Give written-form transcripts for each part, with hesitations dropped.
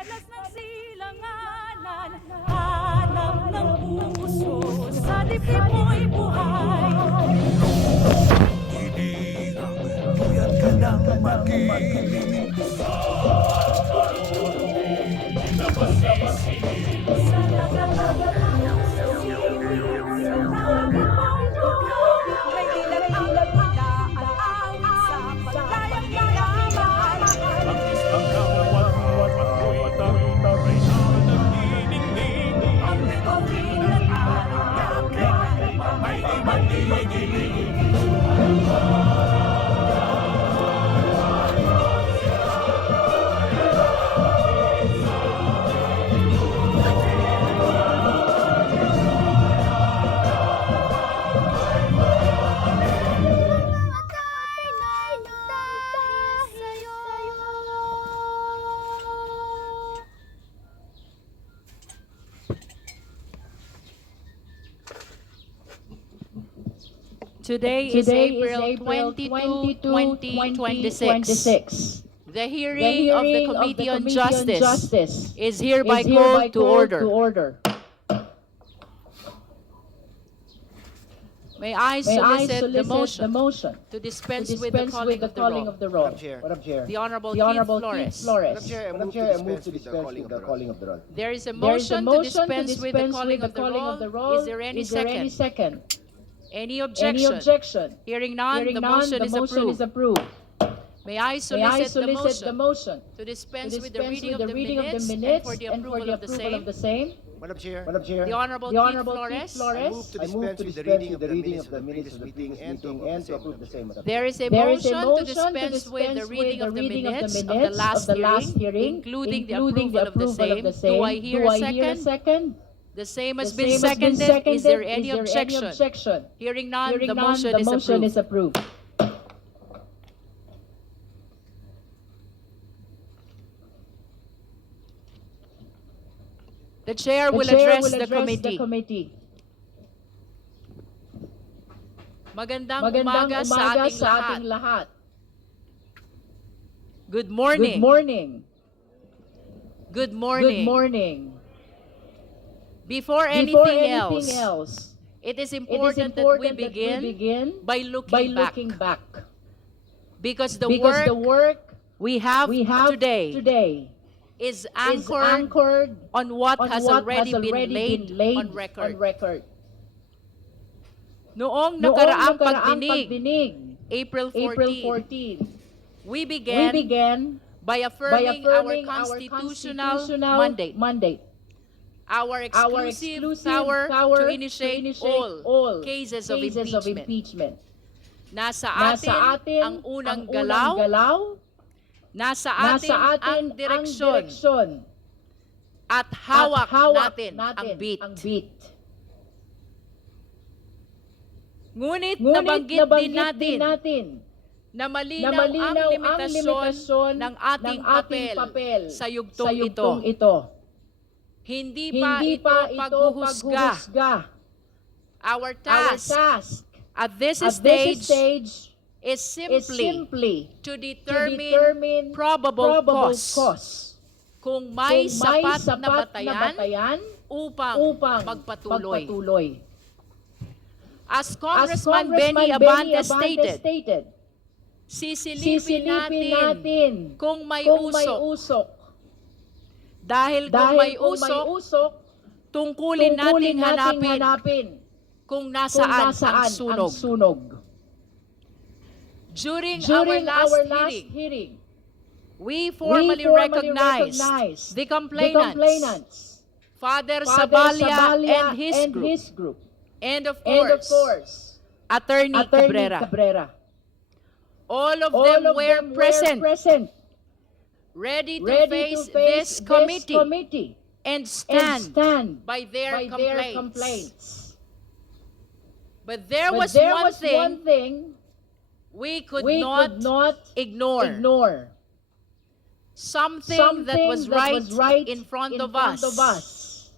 Senyales ng silanganan, hanap ng puso, sa dibdib mo'y buhay. Hinihang, puyat ka ng makinig. Sa lagat-lagat ng siwit, sa langit mo'y tuhaw, may dilag ang pag-aalawin sa paglayang yayaman. Ang isang nawat-wat mo'y tawi-tawi na nagniningning. Ang bituin at araw, May iman-inig. Today is April 22, 2026. The hearing of the Committee on Justice is hereby called to order. May I solicit the motion to dispense with the calling of the roll. Madam Chair. The Honorable The Keith Honorable Flores. Keith Flores. Madam Chair, I move to dispense with the calling of the roll. There is a There is a motion to dispense with the calling of the roll. roll. Is there any second? second? Any Any objection? objection? Hearing none, Hearing the none, motion is motion is approved. approved. May I May I solicit the motion motion to dispense to with the dispense reading with of the the reading of the minutes and minutes for the and for approval the of the approval of the same? same? Madam Chair, Madam Chair. The Honorable The Keith Honorable Flores. Keith Flores. I move to dispense with the reading of the minutes of the previous meeting and to approve the same, Madam Chair. There is a There is a motion to dispense with the reading of the minutes of the last hearing, including the approval of the same. Do I hear a second? The same has been seconded. Is there any objection? Hearing none, the motion is approved. The chair will address the committee. Magandang umaga sa ating lahat. Good morning. Good morning. Good Good morning. morning. Before Before anything anything else, else, it is it is important that we begin by looking back. Because the work we have today is is anchored on what has already been laid on record. Noong nakaraang pagdinig, April April 14, 14, we we began began by by affirming our affirming our constitutional constitutional mandate, our our exclusive exclusive power power to initiate all cases of impeachment. impeachment. Nasa Nasa atin atin ang unang ang galaw, nasa atin ang direksyon, at hawak natin ang beat. Ngunit nabanggit din natin na malinaw ang limitasyon ng ating papel sa yugtong ito. Hindi pa ito paghuhusga. Our task at this stage is simply to determine probable cause kung may sapat na batayan upang magpatuloy. As Congressman Benny Abante stated, sisilipin natin kung may usok. Dahil kung may usok, tungkulin nating hanapin kung nasaan ang sunog. During our last hearing, we formally recognized the complainants, Father Sabalia and his group, and of course, Attorney Cabrera. All of them were present, ready to face this committee and stand by their complaints. But there was one thing we could not ignore. Something that was right in front of us.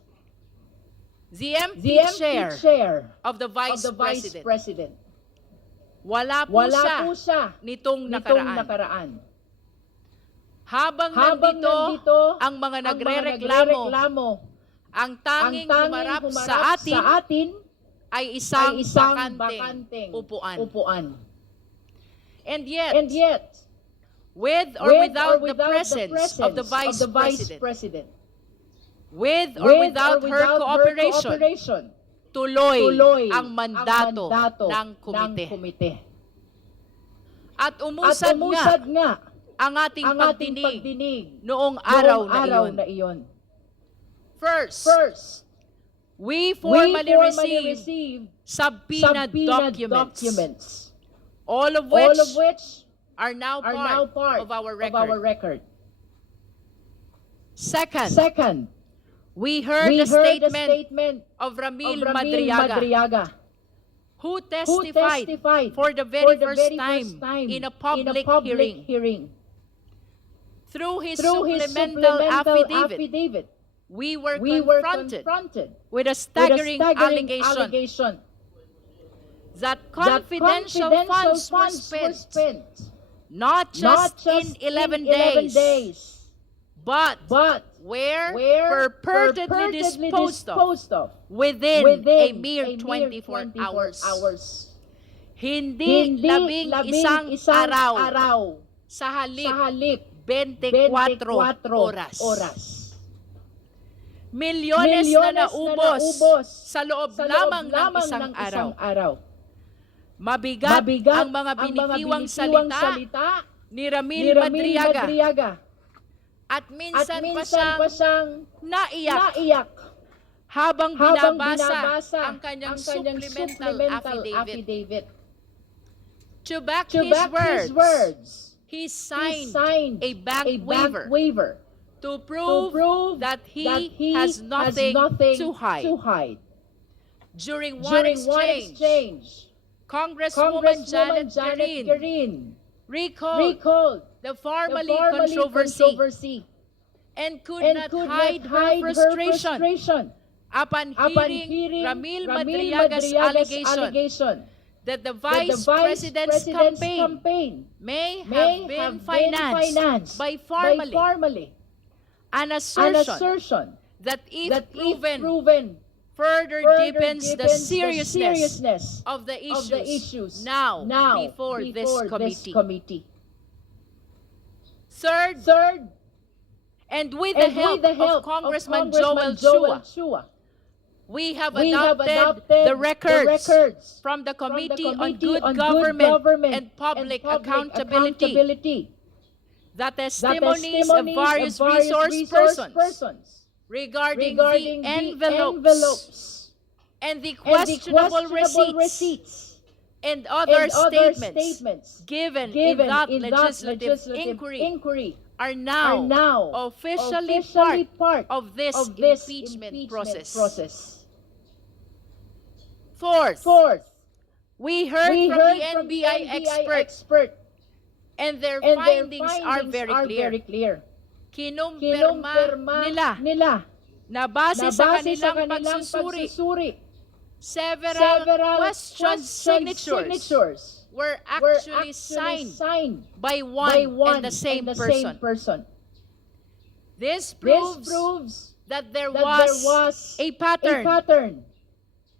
The empty chair of the Vice President. Wala po siya nitong nakaraan. Habang Habang nandito ang mga ang mga nagrereklamo, ang tanging humarap sa atin ay isang bakanteng upuan. And yet, with or without the presence of the Vice President, with or without her cooperation, tuloy ang mandato ng komite. At umusad nga ang ating pagdinig noong araw na iyon. First, we formally received subpoena documents, all of which are now part of our record. Second, we heard the statement of Ramil Madriaga, who testified for the very first time in a public hearing. Through his supplemental affidavit, we were confronted with a staggering allegation that confidential funds were spent not just in 11 days, but were purportedly disposed of within a mere 24 hours. Hindi labing isang araw, sa halip 24 oras. Milyones na naubos sa loob lamang ng isang araw. Mabigat ang mga binitiwang salita ni Ramil Madriaga. At minsan pa siyang naiyak habang binabasa ang kanyang supplemental affidavit. To back his words, he signed a bank waiver to prove that he has nothing to hide. During one exchange, Congresswoman Janet Garin recalled the Farmally controversy and could not hide her frustration upon hearing Ramil Madriaga's allegation that the Vice President's campaign may have been financed by Farmally. An assertion that if proven further deepens the seriousness of the issues now before this committee. Third, and with the help of Congressman Joel Chua, we have adopted the records from the Committee on Good Government and Public Accountability, the testimonies of various resource persons regarding the envelopes and the questionable receipts and other statements given in that legislative inquiry are now officially part of this impeachment process. Fourth, we heard from the NBI expert, and their findings are very clear. Kinumpirma nila na base sa kanilang pagsusuri, several question signatures were actually signed by one and the same person. This proves that there was a pattern,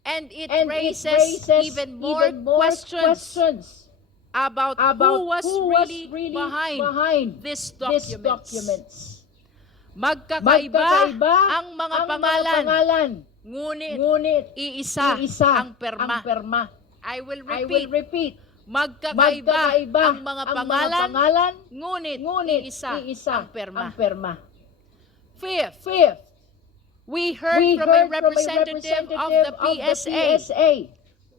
and it raises even more questions about who was really behind these documents. Magkakaiba ang mga pangalan, ngunit iisa ang perma. I will repeat. Magkakaiba ang mga pangalan, ngunit iisa ang perma. Fifth, we heard from a representative of the PSA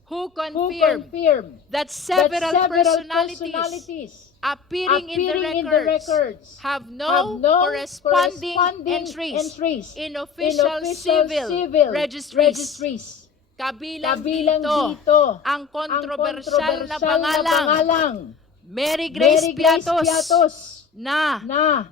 who confirmed that several personalities appearing in the records have no corresponding entries in official civil registries. Kabilang dito ang kontrobersyal na pangalang Mary Grace Piatos na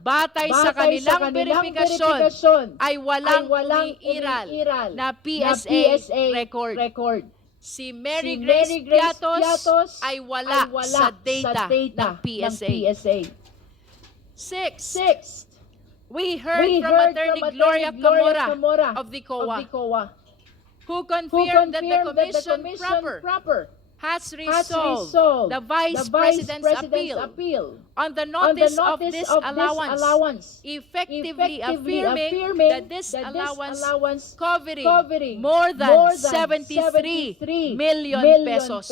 batay sa kanilang verifikasyon ay walang umiiral na PSA record. Si Mary Grace Piatos ay wala sa data ng PSA. Sixth, we heard from Attorney Gloria Camora of the COA, who confirmed that the commission proper has resolved the Vice President's appeal on the notice of disallowance, effectively affirming that this allowance covering more than 73 million pesos.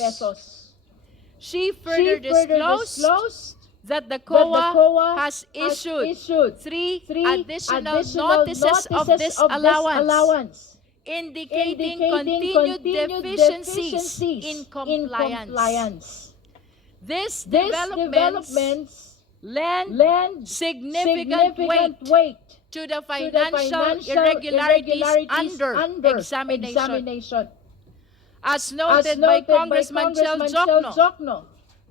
She further disclosed that the COA has issued 3 additional notices of disallowance, indicating continued deficiencies in compliance. These developments lend significant weight to the financial irregularities under examination. As noted by Congressman Chel Jokno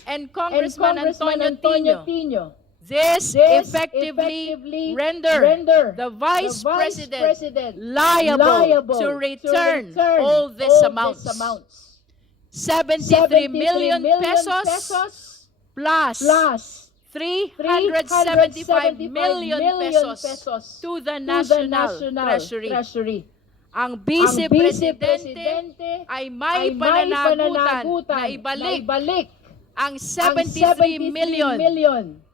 and Congressman Antonio Tino, this effectively render the Vice President liable to return all these amounts. 73 million pesos plus 375 million pesos to the National Treasury. Ang Vice Presidente ay may pananagutan na ibalik ang 73 million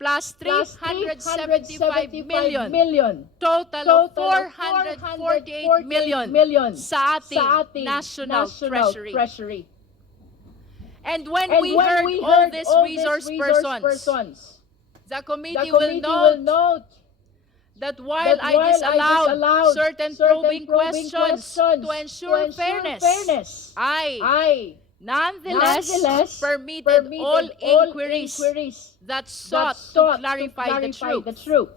plus 375 million, total of 448 million sa ating National Treasury. And when we heard all these resource persons, the committee will note that while I disallowed certain probing questions to ensure fairness, I nonetheless permitted all inquiries that sought to clarify the truth.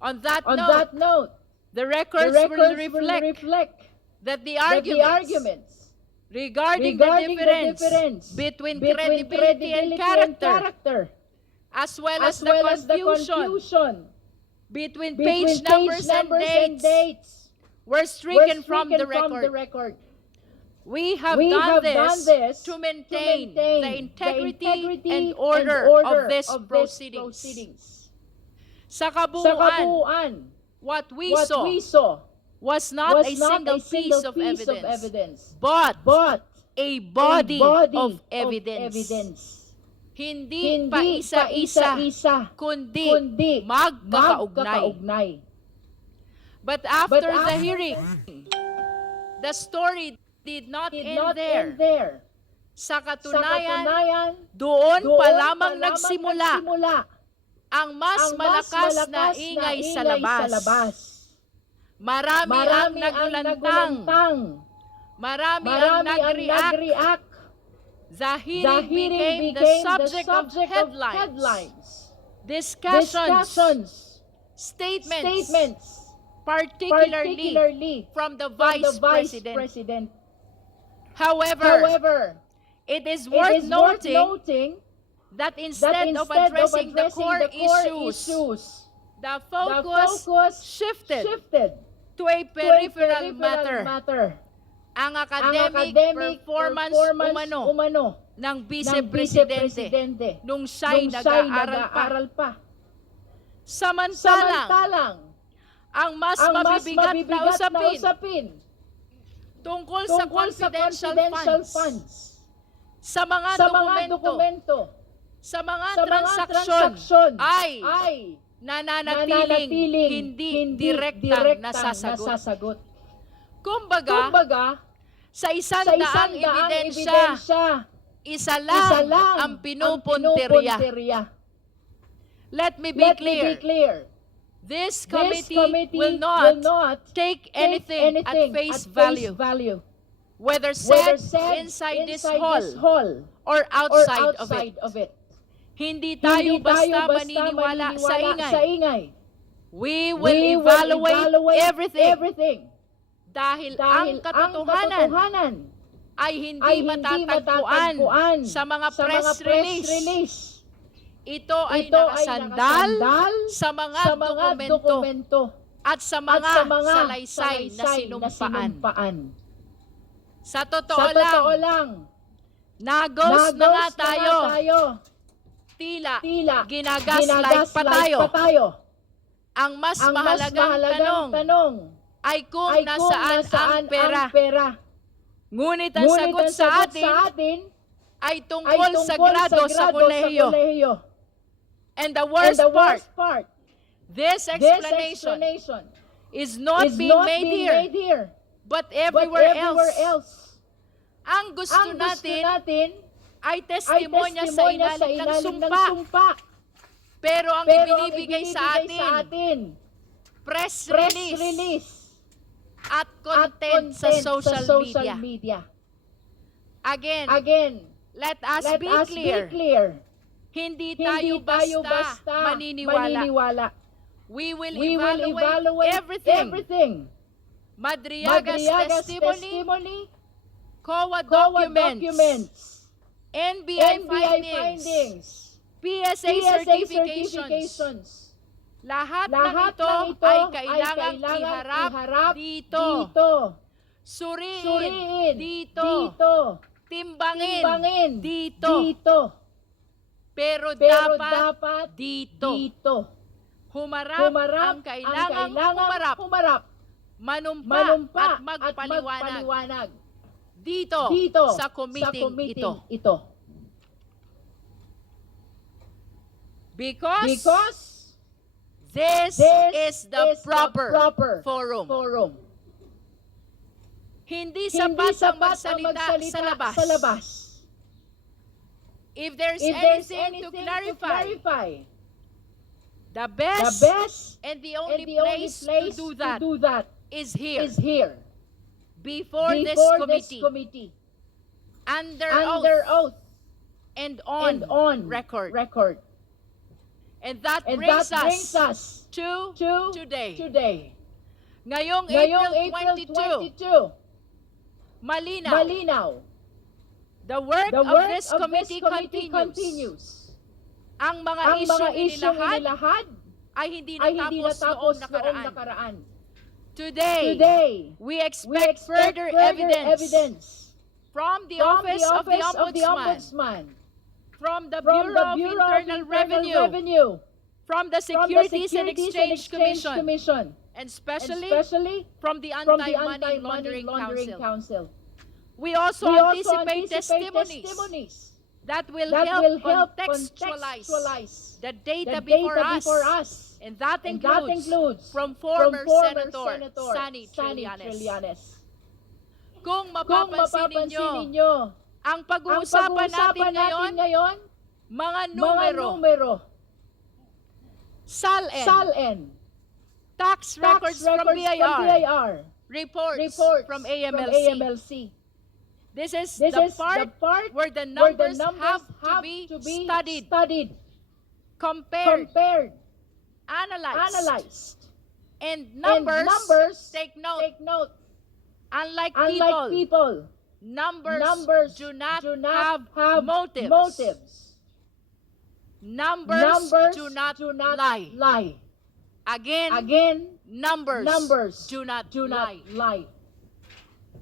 On that note, the records will reflect that the arguments regarding the difference between credibility and character, as well as the confusion between page numbers and dates, were stricken from the record. We have done this to maintain the integrity and order of these proceedings. Sa kabuuan, what we saw was not a single piece of evidence, but a body of evidence. Hindi pa isa-isa, kundi magkakaugnay. But after the hearing, the story did not end there. Sa katunayan, doon pa lamang nagsimula ang mas malakas na ingay sa labas. Marami ang nagulantang, marami ang nag-react. The hearing became the subject of headlines, discussions, statements, particularly from the Vice President. However, it is worth noting that instead of addressing the core issues, the focus shifted to a peripheral matter. Ang academic performance umano ng Vice Presidente nung siya'y nag-aaral pa. Samantalang, ang mas mabibigat na usapin tungkol sa confidential funds, sa mga dokumento, sa mga transaksyon ay nananatiling hindi direktang nasasagot. Kumbaga, sa 100 ebidensya, isa lang ang pinupuntirya. Let me be clear. This committee will not take anything at face value, whether said inside this hall or outside of it. Hindi tayo basta maniniwala sa ingay. We will evaluate everything. Dahil ang katotohanan ay hindi matatagpuan sa mga press release. Ito ay nakasandal sa mga dokumento at sa mga salaysay na sinumpaan. Sa totoo lang, nagos na nga tayo. tila Tila ginagaslight pa tayo. Ang mas Ang mas mahalagang tanong ay kung nasaan ang pera. Ngunit ang sagot sa atin ay tungkol sa grado sa kolehiyo. And the worst part, this explanation is not being made here, but everywhere else. Ang gusto natin ay testimonya sa ilalim ng sumpa. Pero ang ibinibigay sa atin, press release at content sa social media. Again, let us be clear. Hindi tayo basta maniniwala. We will evaluate everything. Madriaga's testimony, COA documents, NBI findings, PSA certifications. Lahat ng ito ay kailangang iharap dito. Suriin dito. Timbangin dito. Pero dapat dito. Humarap ang kailangang humarap. Manumpa at magpaliwanag. Dito sa committee ito. Because this is the proper forum. Hindi sapat ang magsalita sa labas. If there's anything to clarify, the best and the only place to do that is here. Before this committee. Under oath. And on record. And that brings us to today. Ngayong April 22, malinaw. The work of this committee continues. Ang mga isyong inilahad ay hindi natapos noong nakaraan. Today, we expect further evidence from the Office of the Ombudsman, from the Bureau of Internal Revenue, from the Securities and Exchange Commission, and especially from the Anti-Money Laundering Council. We also anticipate testimonies that will help contextualize the data before us, and that includes from former Senator Sani Trillanes. Kung mapapansin ninyo, ang pag-uusapan natin ngayon, mga numero, SALN, tax records from BIR, reports from AMLC. This is the part where the numbers have to be studied, compared, analyzed, and numbers, take note, unlike people, numbers do not have motives. Numbers do not lie. Again, numbers do not lie.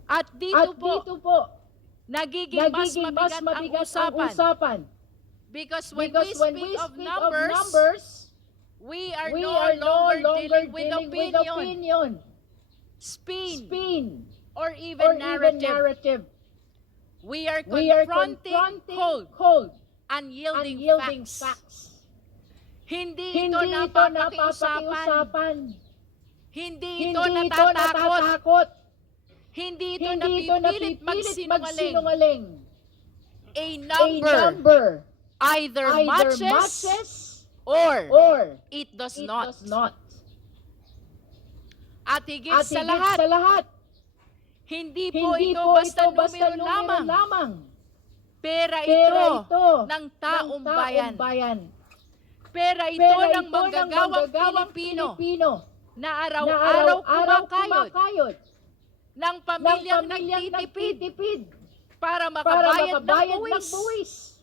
At dito po, nagiging mas mabigat ang usapan. Because when we speak of numbers, we are no longer dealing with opinion, spin, or even narrative. We are confronting cold, unyielding facts. Hindi ito napapakiusapan. Hindi ito natatakot. Hindi ito napipilit magsinungaling. A number either matches or it does not. At higit sa lahat, hindi po ito basta numero lamang. Pera ito ng taong bayan. Pera ito ng manggagawang Pilipino na araw-araw kumakayod ng pamilyang nagtitipid para makabayad ng buwis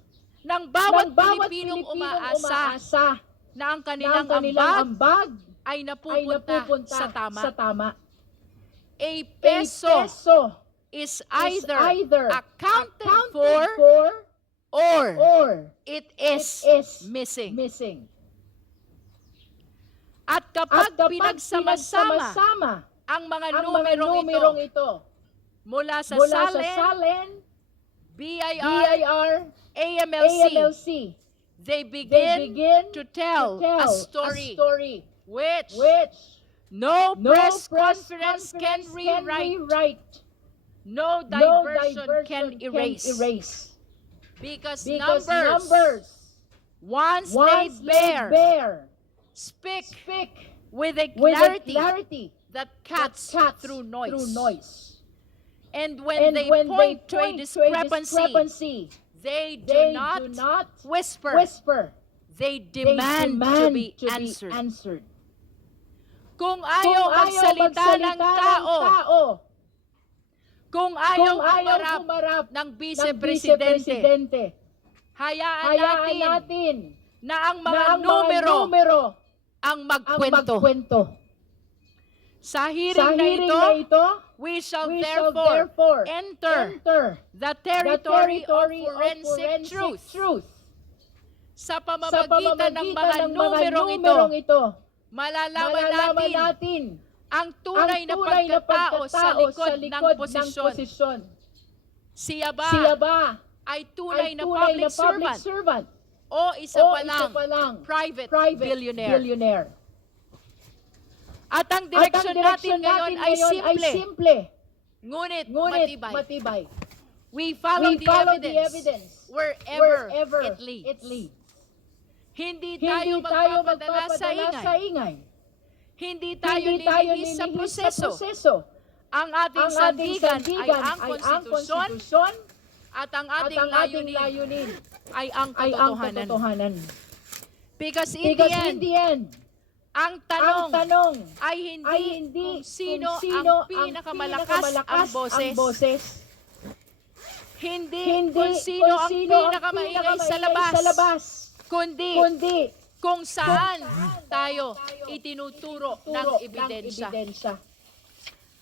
ng bawat Pilipinong umaasa na ang kanilang ambag ay napupunta sa tama. A peso is either accounted for or it is missing. At kapag pinagsama-sama ang mga numerong ito mula sa SALN, BIR, AMLC, they begin to tell a story which no press conference can rewrite, no diversion can erase. Because numbers, once laid bare, speak with a clarity that cuts through noise. And when they point to a discrepancy, they do not whisper. They demand to be answered. Kung ayaw magsalita ng tao, kung ayaw humarap ng vice-presidente, hayaan natin na ang mga numero ang magkwento. Sa hearing na ito, we shall therefore enter the territory of forensic truth. Sa pamamagitan ng mga numerong ito, malalaman natin ang tunay na pagkatao sa likod ng posisyon. Siya ba ay tunay na public servant o isa pa lang private billionaire? At ang direksyon natin ngayon ay simple, ngunit matibay. We follow the evidence wherever it leads. Hindi tayo magpapadala sa ingay. Hindi tayo nililihis sa proseso. Ang ating sandigan ay ang konstitusyon at ang ating layunin ay ang katotohanan. Because in the end, ang tanong ay hindi kung sino ang pinakamalakas ang boses. Hindi kung sino ang pinakamaingay sa labas. Kundi kung saan tayo itinuturo ng ebidensya.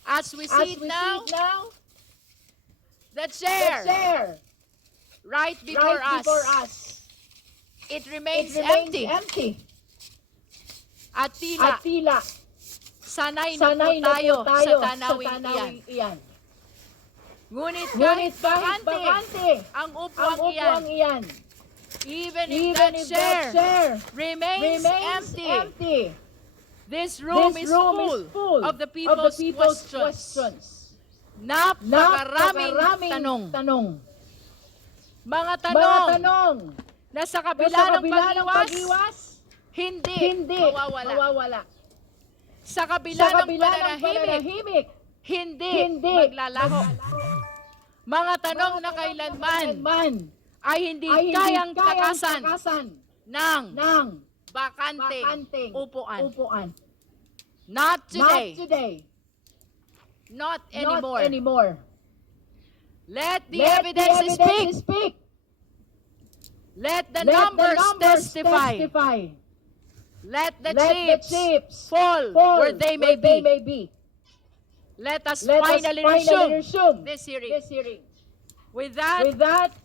As we see it now, the chair right before us, it remains empty. At tila, sanay na po tayo sa tanawin iyan. Ngunit kahit bakante ang upuang iyan, even if that chair remains empty, this room is full of the people's questions. Napakaraming tanong. Mga tanong na sa kabila ng pag-iwas, hindi mawawala. Sa kabila ng pananahimik, hindi maglalaho. Mga tanong na kailanman ay hindi kayang takasan ng bakanteng upuan. Not today. Not anymore. Let the evidence speak. Let the numbers testify. Let the chips fall where they may be. Let us finally resume this hearing. With that,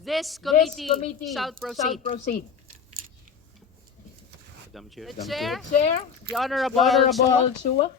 this committee shall proceed. Madam Chair. The Chair, the Honorable Chua.